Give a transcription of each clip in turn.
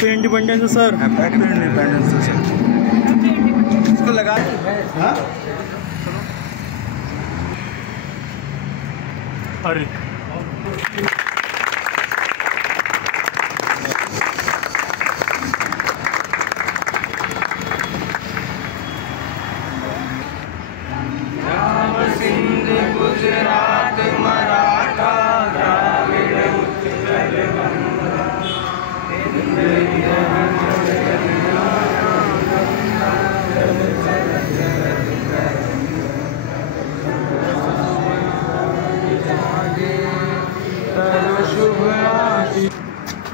Happy independence sir. Happy independence sir. इसको लगा हाँ? अरे सिंध गुजरात मराठा द्राविड़ उत्कल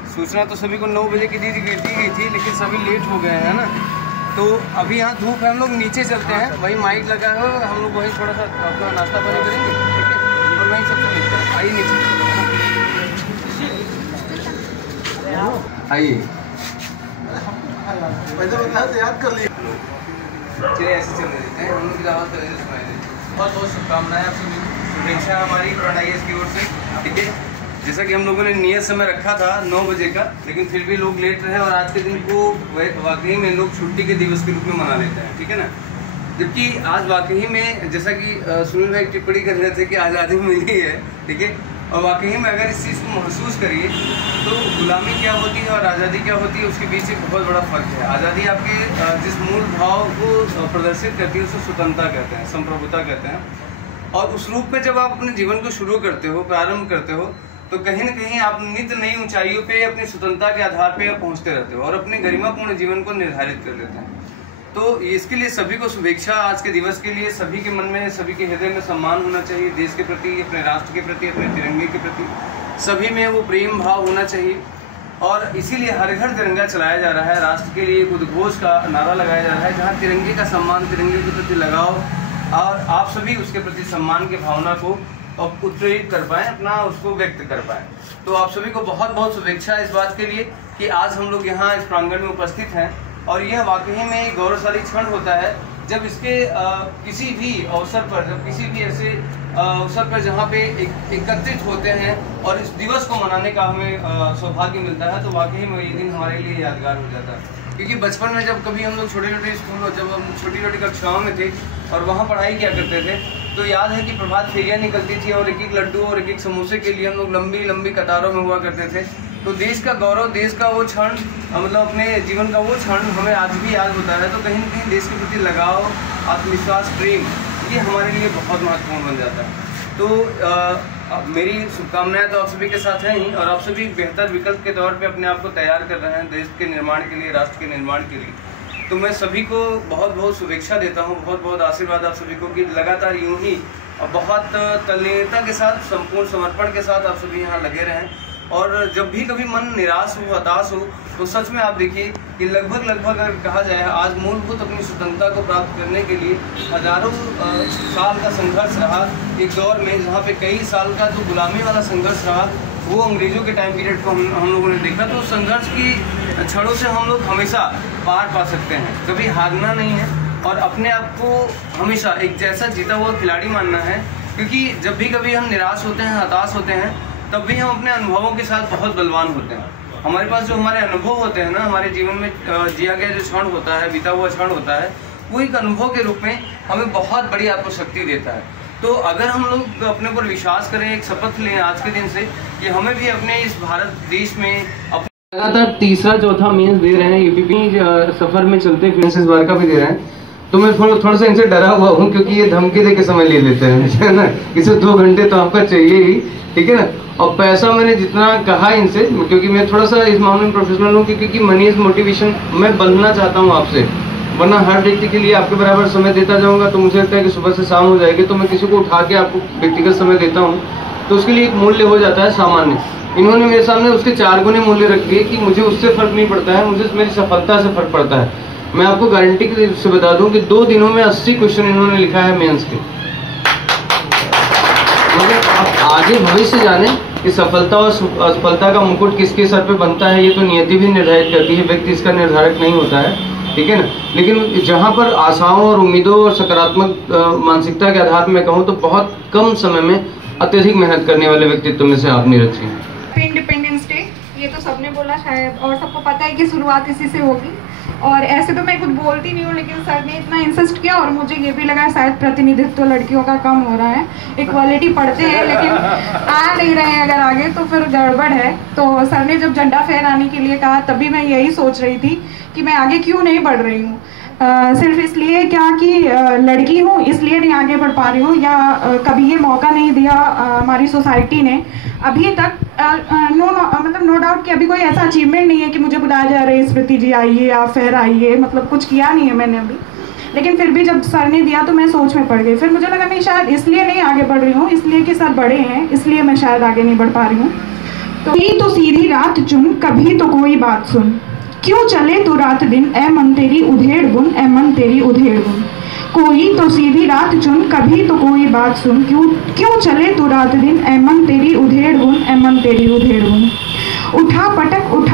सूचना तो सभी को 9 बजे की दी गई थी, लेकिन सभी लेट हो गए हैं ना। तो अभी यहाँ धूप है, हम लोग नीचे चलते हैं, वही माइक लगा है, हम लोग वहीं थोड़ा सा अपना नाश्ता पानी करेंगे, ठीक है, और वहीं सबसे मिलते हैं। आइए नीचे आइए, तो याद कर लिए। चलिए ऐसे चल देते हैं, हम लोग की आवाज़ करेंगे, सुनाई देते। बहुत बहुत शुभकामनाएं आप सभी, शुभेच्छा हमारी प्रणयस की ओर से, ठीक है। जैसा कि हम लोगों ने नियत समय रखा था 9 बजे का, लेकिन फिर भी लोग लेट रहे और आज के दिन को वाकई में लोग छुट्टी के दिवस के रूप में मना लेते हैं, ठीक है ना। जबकि आज वाकई में जैसा कि सुनील भाई टिप्पणी कर रहे थे कि आज़ादी मिली है, ठीक है, और वाकई में अगर इस चीज़ को महसूस करिए तो गुलामी क्या होती है और आज़ादी क्या होती है, उसके बीच एक बहुत बड़ा फ़र्क है। आज़ादी आपके जिस मूल भाव को प्रदर्शित करती है उसे स्वतंत्रता कहते हैं, संप्रभुता कहते हैं। और उस रूप में जब आप अपने जीवन को शुरू करते हो, प्रारंभ करते हो, तो कहीं न कहीं आप नित्य नई ऊंचाइयों पे अपनी स्वतंत्रता के आधार पे पहुंचते रहते हो और अपने गरिमापूर्ण जीवन को निर्धारित कर लेते हैं। तो इसके लिए सभी को शुभेच्छा आज के दिवस के लिए। सभी के मन में, सभी के हृदय में सम्मान होना चाहिए देश के प्रति, अपने राष्ट्र के प्रति, अपने तिरंगे के प्रति, सभी में वो प्रेम भाव होना चाहिए। और इसीलिए हर घर तिरंगा चलाया जा रहा है, राष्ट्र के लिए एक उद्घोष का नारा लगाया जा रहा है, जहाँ तिरंगे का सम्मान, तिरंगे के प्रति लगाव और आप सभी उसके प्रति सम्मान की भावना को और उत्प्रेरित कर पाएँ, अपना उसको व्यक्त कर पाएँ। तो आप सभी को बहुत बहुत शुभेच्छा इस बात के लिए कि आज हम लोग यहाँ इस प्रांगण में उपस्थित हैं। और यह वाकई में एक गौरवशाली क्षण होता है जब इसके किसी भी अवसर पर, जब किसी भी ऐसे अवसर पर जहाँ पे एकत्रित होते हैं और इस दिवस को मनाने का हमें सौभाग्य मिलता है, तो वाकई में ये दिन हमारे लिए यादगार हो जाता है। क्योंकि बचपन में जब कभी हम लोग छोटे छोटे स्कूल, जब हम छोटी छोटी कक्षाओं में थे और वहाँ पढ़ाई किया करते थे, तो याद है कि प्रभात फेरियाँ निकलती थी और एक एक लड्डू और एक एक समोसे के लिए हम लोग लंबी लंबी कतारों में हुआ करते थे। तो देश का गौरव, देश का वो क्षण, मतलब अपने जीवन का वो क्षण हमें आज भी याद होता है। तो कहीं न कहीं देश के प्रति लगाव, आत्मविश्वास, प्रेम, ये हमारे लिए बहुत महत्वपूर्ण बन जाता है। तो मेरी शुभकामनाएं तो आप सभी के साथ हैं ही, और आप सभी बेहतर विकल्प के तौर पे अपने आप को तैयार कर रहे हैं देश के निर्माण के लिए, राष्ट्र के निर्माण के लिए। तो मैं सभी को बहुत बहुत शुभेच्छा देता हूँ, बहुत बहुत आशीर्वाद आप सभी को कि लगातार यूं ही बहुत तल्लीनता के साथ, संपूर्ण समर्पण के साथ आप सभी यहाँ लगे रहें। और जब भी कभी मन निराश हो, हताश हो, तो सच में आप देखिए कि लगभग अगर कहा जाए, आज मूलभूत अपनी स्वतंत्रता को प्राप्त करने के लिए हजारों साल का संघर्ष रहा। एक दौर में जहाँ पे कई साल का जो गुलामी वाला संघर्ष रहा, वो अंग्रेजों के टाइम पीरियड को हम लोगों ने देखा। तो संघर्ष की क्षणों से हम लोग हमेशा पार पा सकते हैं, कभी हारना नहीं है और अपने आप को हमेशा एक जैसा जीता हुआ खिलाड़ी मानना है। क्योंकि जब भी कभी हम निराश होते हैं, हताश होते हैं, तब भी हम अपने अनुभवों के साथ बहुत बलवान होते हैं। हमारे पास जो हमारे अनुभव होते हैं ना, हमारे जीवन में जिया गया जो क्षण होता है, बीता हुआ क्षण होता है, वो एक अनुभव के रूप में हमें बहुत बड़ी आत्मशक्ति देता है। तो अगर हम लोग अपने ऊपर विश्वास करें, एक शपथ लें आज के दिन से कि हमें भी अपने इस भारत देश में लगातार तीसरा चौथा मेंस दे रहे हैं, यूपीपी सफर में चलते फिर इस बार का भी दे रहे हैं, तो मैं थोड़ा सा इनसे डरा हुआ हूँ, क्योंकि ये धमकी दे के समय ले लेते हैं, है ना। इसे 2 घंटे तो आपका चाहिए ही, ठीक है ना। और पैसा मैंने जितना कहा इनसे, क्योंकि मैं थोड़ा सा इस मामले में प्रोफेशनल हूँ, क्योंकि मनी इज मोटिवेशन, मैं बनना चाहता हूँ आपसे, वरना हर व्यक्ति के लिए आपके बराबर समय देता जाऊंगा तो मुझे लगता है कि सुबह से शाम हो जाएगी। तो मैं किसी को उठा के आपको व्यक्तिगत समय देता हूँ, तो उसके लिए एक मूल्य हो जाता है सामान्य। इन्होंने मेरे सामने उसके 4 गुने मूल्य रख दिए कि मुझे उससे फर्क नहीं पड़ता है, मुझे मेरी सफलता से फर्क पड़ता है। मैं आपको गारंटी से बता दूं कि 2 दिनों में 80 क्वेश्चन इन्होंने लिखा है मेंस के। मतलब आप आगे भविष्य जाने कि सफलता और असफलता का मुकुट किसके सर पे बनता है, ये तो नियति भी निर्धारित करती है, व्यक्ति इसका निर्धारक नहीं होता है, ठीक है ना। लेकिन जहाँ पर आशाओं और उम्मीदों और सकारात्मक मानसिकता के आधार में कहूँ तो बहुत कम समय में अत्यधिक मेहनत करने वाले व्यक्तित्व में से आप नीरज जी। इंडिपेंडेंस डे ये तो सबने बोला शायद, और सबको पता है कि शुरुआत इसी से होगी। और ऐसे तो मैं कुछ बोलती नहीं हूँ, लेकिन सर ने इतना इंसिस्ट किया और मुझे ये भी लगा शायद प्रतिनिधित्व लड़कियों का कम हो रहा है। इक्वालिटी पढ़ते हैं लेकिन आ नहीं रहे हैं अगर आगे तो फिर गड़बड़ है। तो सर ने जब झंडा फहराने के लिए कहा तभी मैं यही सोच रही थी कि मैं आगे क्यों नहीं बढ़ रही हूँ। सिर्फ इसलिए क्या कि लड़की हूँ इसलिए नहीं आगे बढ़ पा रही हूँ, या कभी ये मौका नहीं दिया हमारी सोसाइटी ने अभी तक। मतलब नो डाउट कि अभी कोई ऐसा अचीवमेंट नहीं है कि मुझे बुलाया जा रहा है स्मृति जी आइए आप फिर आइए, मतलब कुछ किया नहीं है मैंने अभी। लेकिन फिर भी जब सर ने दिया तो मैं सोच में पड़ गई। फिर मुझे लगा नहीं शायद इसलिए नहीं आगे बढ़ रही हूँ, इसलिए कि सर बड़े हैं इसलिए मैं शायद आगे नहीं बढ़ पा रही हूँ। तो सीधी रात चुन कभी तो कोई बात सुन, क्यों चले तू रात दिन ए मन तेरी उधेड़ बुन, ए मन तेरी उधेड़ बुन। कोई तो सीधी रात चुन कभी तो कोई बात सुन, क्यों चले तू रात दिन ए मन तेरी उधेड़ बुन, ए मन तेरी उधेड़ बुन। उठा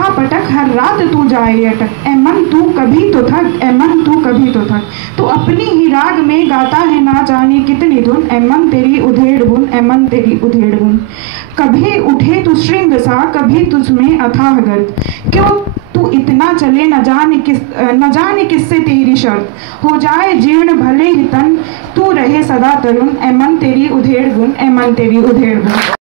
पटक हर रात तू जाए अटक, ए मन तू कभी तो थक, ए मन तू कभी तो थक। तो अपनी ही राग में गाता है ना जाने कितनी धुन, ए मन तेरी उधेड़ बुन, ए मन तेरी उधेड़ बुन। कभी उठे तू श्रृंग सा कभी तुझमें अथाह गर्द, क्यों तू इतना चले न जाने किससे तेरी शर्त। हो जाए जीर्ण भले ही तन तू रहे सदा तरुण, ए मन तेरी उधेड़ गुन, ए मन तेरी उधेड़ गुन।